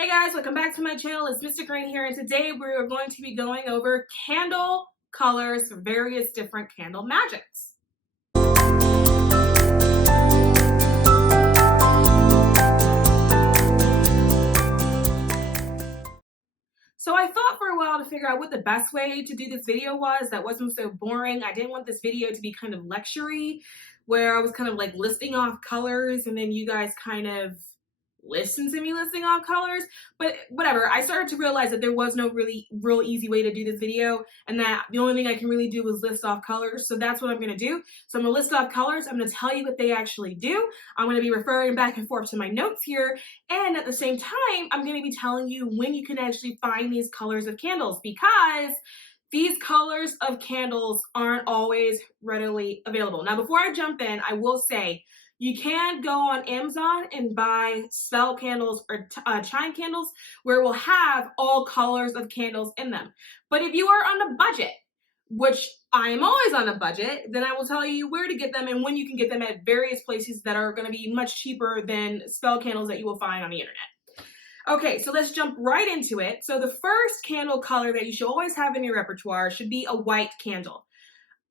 Hey guys, welcome back to my channel. It's Mr. Green here, and today we're going to be going over candle colors for various different candle magics. So I thought for a while to figure out what the best way to do this video was that wasn't so boring. I didn't want this video to be kind of lecture-y, where I was kind of like listing off colors and then you guys kind of listen to me listing off colors, but whatever. I started to realize that there was no really real easy way to do this video, and that the only thing I can really do is list off colors. So that's what I'm going to do. So I'm going to list off colors. I'm going to tell you what they actually do. I'm going to be referring back and forth to my notes here, and at the same time I'm going to be telling you when you can actually find these colors of candles, because these colors of candles aren't always readily available. Now, before I jump in, I will say you can go on Amazon and buy spell candles or chime candles where it will have all colors of candles in them. But if you are on a budget, which I am always on a budget, then I will tell you where to get them and when you can get them at various places that are going to be much cheaper than spell candles that you will find on the internet. Okay, so let's jump right into it. So the first candle color that you should always have in your repertoire should be a white candle.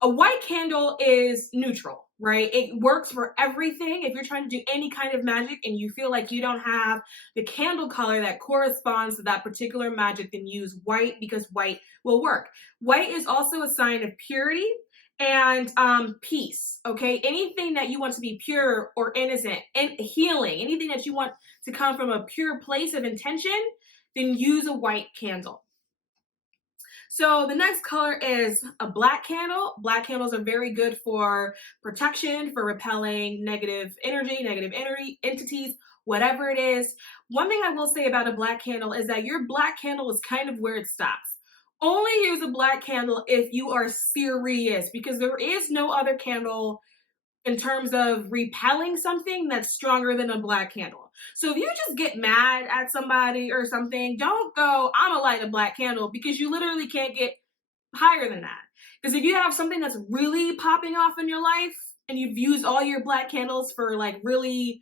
A white candle is neutral, right? It works for everything. If you're trying to do any kind of magic and you feel like you don't have the candle color that corresponds to that particular magic, then use white, because white will work. White is also a sign of purity and peace, okay? Anything that you want to be pure or innocent and healing, anything that you want to come from a pure place of intention, then use a white candle. So the next color is a black candle. Black candles are very good for protection, for repelling negative energy, entities, whatever it is. One thing I will say about a black candle is that your black candle is kind of where it stops. Only use a black candle if you are serious, because there is no other candle in terms of repelling something that's stronger than a black candle. So if you just get mad at somebody or something, don't go, I'm gonna light a black candle, because you literally can't get higher than that. Because if you have something that's really popping off in your life and you've used all your black candles for like really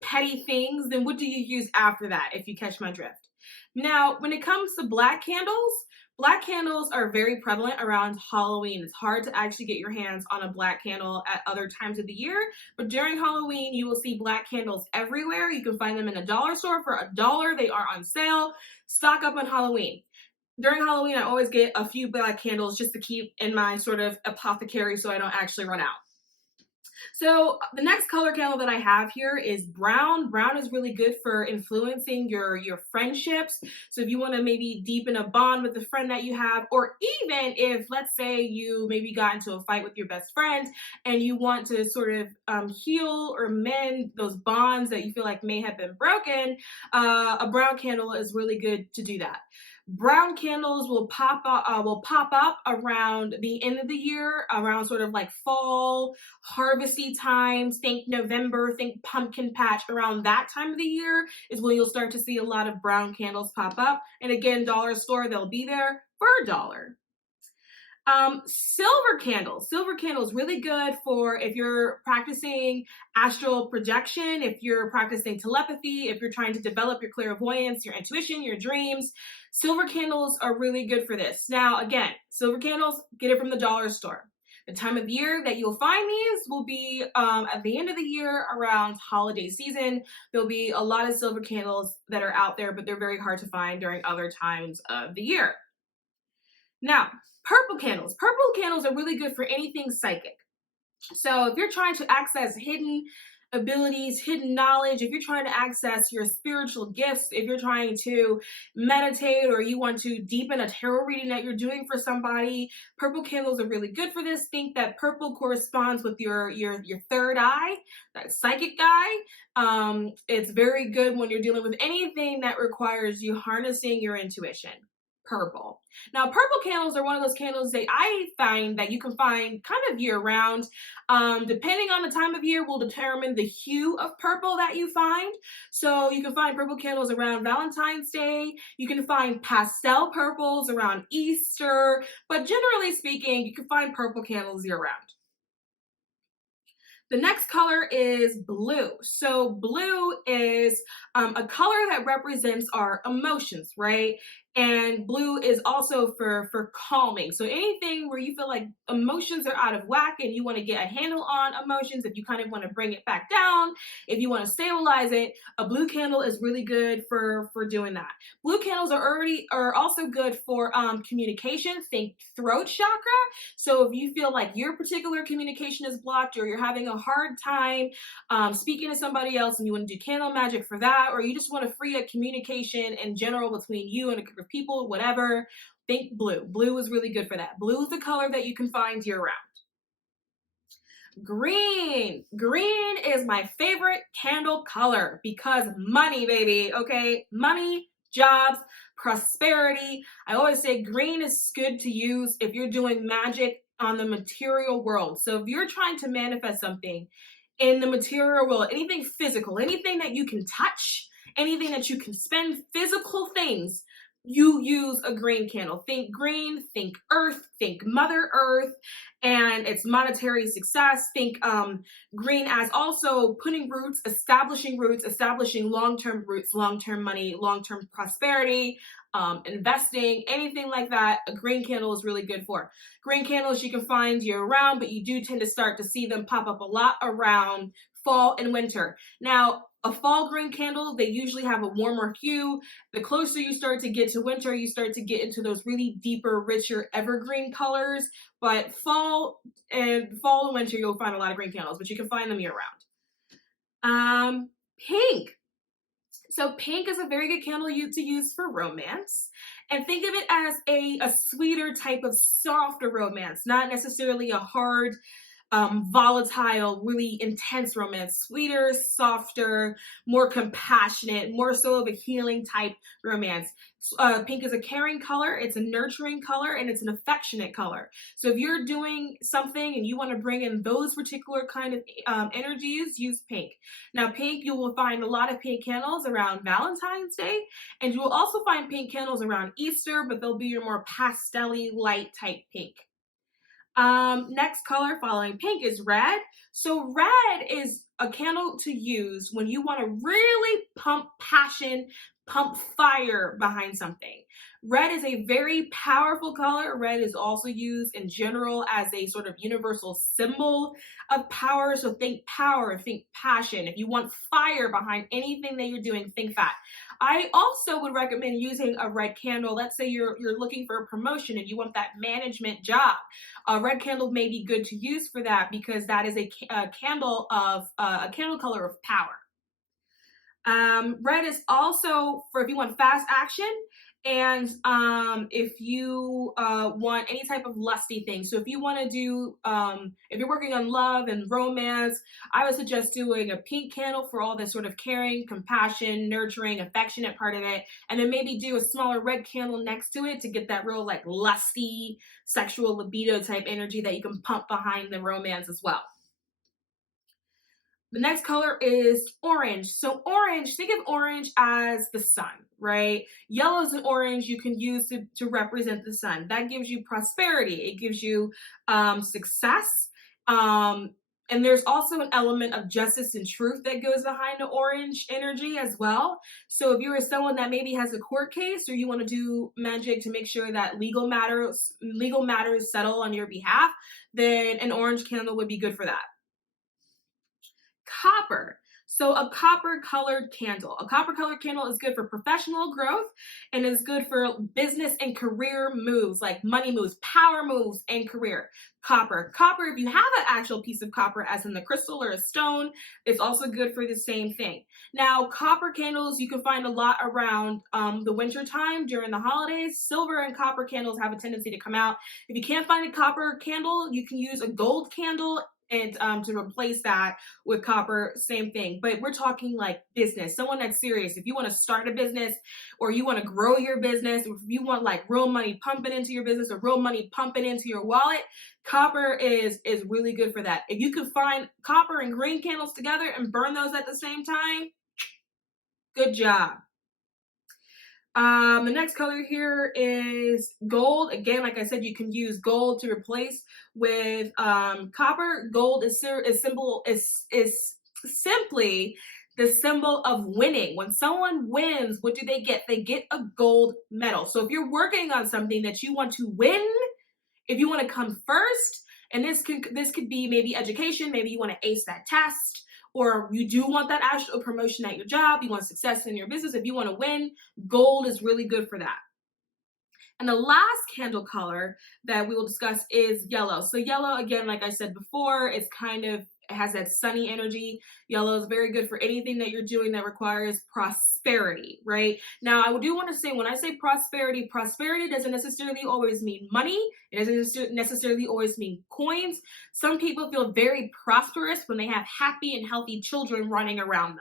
petty things, then what do you use after that, if you catch my drift? Now, when it comes to black candles are very prevalent around Halloween. It's hard to actually get your hands on a black candle at other times of the year, but during Halloween, you will see black candles everywhere. You can find them in a dollar store for $1. They are on sale. Stock up on Halloween. During Halloween, I always get a few black candles just to keep in my sort of apothecary so I don't actually run out. So the next color candle that I have here is brown. Brown is really good for influencing your friendships. So if you want to maybe deepen a bond with the friend that you have, or even if, let's say, you maybe got into a fight with your best friend and you want to sort of heal or mend those bonds that you feel like may have been broken, a brown candle is really good to do that. Brown candles will pop up around the end of the year, around sort of like fall, harvesty times. Think November, think pumpkin patch. Around that time of the year is when you'll start to see a lot of brown candles pop up. And again, dollar store, they'll be there for $1. Silver candles. Silver candles really good for if you're practicing astral projection, if you're practicing telepathy, if you're trying to develop your clairvoyance, your intuition, your dreams. Silver candles are really good for this. Now, again, silver candles, get it from the dollar store. The time of year that you'll find these will be at the end of the year, around holiday season. There'll be a lot of silver candles that are out there, but they're very hard to find during other times of the year. Now, purple candles. Purple candles are really good for anything psychic. So if you're trying to access hidden abilities, hidden knowledge, if you're trying to access your spiritual gifts, if you're trying to meditate, or you want to deepen a tarot reading that you're doing for somebody, purple candles are really good for this. Think that purple corresponds with your third eye, that psychic eye. It's very good when you're dealing with anything that requires you harnessing your intuition. Purple. Now, purple candles are one of those candles that I find that you can find kind of year round. Depending on the time of year will determine the hue of purple that you find. So you can find purple candles around Valentine's Day. You can find pastel purples around Easter, but generally speaking, you can find purple candles year round. The next color is blue. So blue is a color that represents our emotions, right? And blue is also for calming. So anything where you feel like emotions are out of whack and you want to get a handle on emotions, if you kind of want to bring it back down, if you want to stabilize it, a blue candle is really good for doing that. Blue candles are also good for communication. Think throat chakra. So if you feel like your particular communication is blocked or you're having a hard time speaking to somebody else and you want to do candle magic for that, or you just want to free up communication in general between you and a group of people, whatever, think blue. Blue is really good for that. Blue is the color that you can find year round. Green. Green is my favorite candle color because money, baby. Okay. Money, jobs, prosperity. I always say green is good to use if you're doing magic on the material world. So if you're trying to manifest something in the material world, anything physical, anything that you can touch, anything that you can spend, physical things, you use a green candle. Think green, think earth, think Mother Earth, and it's monetary success. Think green as also putting roots, establishing long-term roots, long-term money, long-term prosperity, investing, anything like that. A green candle is really good for. Green candles you can find year round, but you do tend to start to see them pop up a lot around fall and winter. Now, a fall green candle, they usually have a warmer hue. The closer you start to get to winter, you start to get into those really deeper, richer evergreen colors. But fall and winter, you'll find a lot of green candles, but you can find them year round. Pink. So pink is a very good candle to use for romance. And think of it as a sweeter type of softer romance, not necessarily a hard, volatile, really intense romance. Sweeter, softer, more compassionate, more so of a healing type romance. Pink is a caring color, it's a nurturing color, and it's an affectionate color. So if you're doing something and you want to bring in those particular kind of energies, use pink. Now, pink, you will find a lot of pink candles around Valentine's Day, and you will also find pink candles around Easter, but they'll be your more pastel-y, light type pink. Next color following pink is red. So red is a candle to use when you want to really pump passion, pump fire behind something. Red is a very powerful color. Red is also used in general as a sort of universal symbol of power. So think power, think passion. If you want fire behind anything that you're doing, think that. I also would recommend using a red candle. Let's say you're looking for a promotion and you want that management job. A red candle may be good to use for that because that is a candle color of power. Red is also for if you want fast action and if you want any type of lusty thing. So if you want to do, if you're working on love and romance, I would suggest doing a pink candle for all this sort of caring, compassion, nurturing, affectionate part of it. And then maybe do a smaller red candle next to it to get that real like lusty, sexual libido type energy that you can pump behind the romance as well. The next color is orange. So orange, think of orange as the sun, right? Yellows and orange you can use to represent the sun. That gives you prosperity. It gives you success. And there's also an element of justice and truth that goes behind the orange energy as well. So if you're someone that maybe has a court case or you want to do magic to make sure that legal matters settle on your behalf, then an orange candle would be good for that. Copper. So a copper colored candle. A copper colored candle is good for professional growth and is good for business and career moves, like money moves, power moves, and career. Copper. Copper, if you have an actual piece of copper, as in the crystal or a stone, it's also good for the same thing. Now, copper candles you can find a lot around the winter time during the holidays. Silver and copper candles have a tendency to come out. If you can't find a copper candle, you can use a gold candle and to replace that with copper, same thing. But we're talking like business, someone that's serious. If you want to start a business or you want to grow your business, or if you want like real money pumping into your business or real money pumping into your wallet, copper is really good for that. If you can find copper and green candles together and burn those at the same time, good job. The next color here is gold. Again, like I said, you can use gold to replace with copper. Gold is simply the symbol of winning. When someone wins, what do they get? They get a gold medal. So if you're working on something that you want to win, if you want to come first, and this could be maybe education, maybe you want to ace that test, or you do want that actual promotion at your job, you want success in your business, if you want to win, gold is really good for that. And the last candle color that we will discuss is yellow. So yellow, again, like I said before, it's kind of it has that sunny energy. Yellow is very good for anything that you're doing that requires prosperity, right? Now, I do want to say when I say prosperity, prosperity doesn't necessarily always mean money. It doesn't necessarily always mean coins. Some people feel very prosperous when they have happy and healthy children running around them.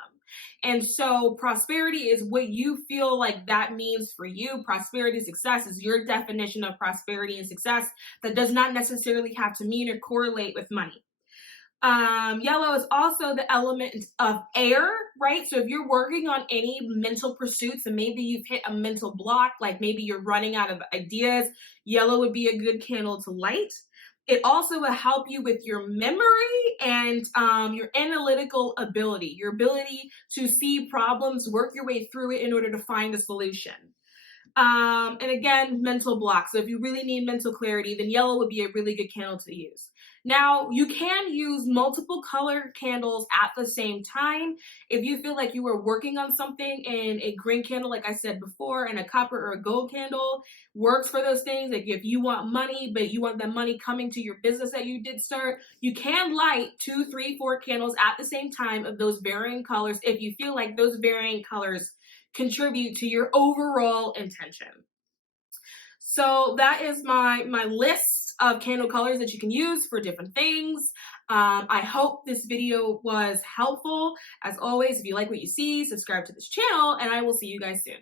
And so prosperity is what you feel like that means for you. Prosperity, success is your definition of prosperity and success that does not necessarily have to mean or correlate with money. Yellow is also the element of air, right? So if you're working on any mental pursuits and maybe you've hit a mental block, like maybe you're running out of ideas, yellow would be a good candle to light. It also will help you with your memory and your analytical ability, your ability to see problems, work your way through it in order to find a solution. And again, mental blocks. So if you really need mental clarity, then yellow would be a really good candle to use. Now, you can use multiple color candles at the same time. If you feel like you were working on something and a green candle, like I said before, and a copper or a gold candle works for those things. Like if you want money, but you want the money coming to your business that you did start, you can light 2, 3, 4 candles at the same time of those varying colors if you feel like those varying colors contribute to your overall intention. So that is my list of candle colors that you can use for different things. I hope this video was helpful. As always, if you like what you see, subscribe to this channel, and I will see you guys soon.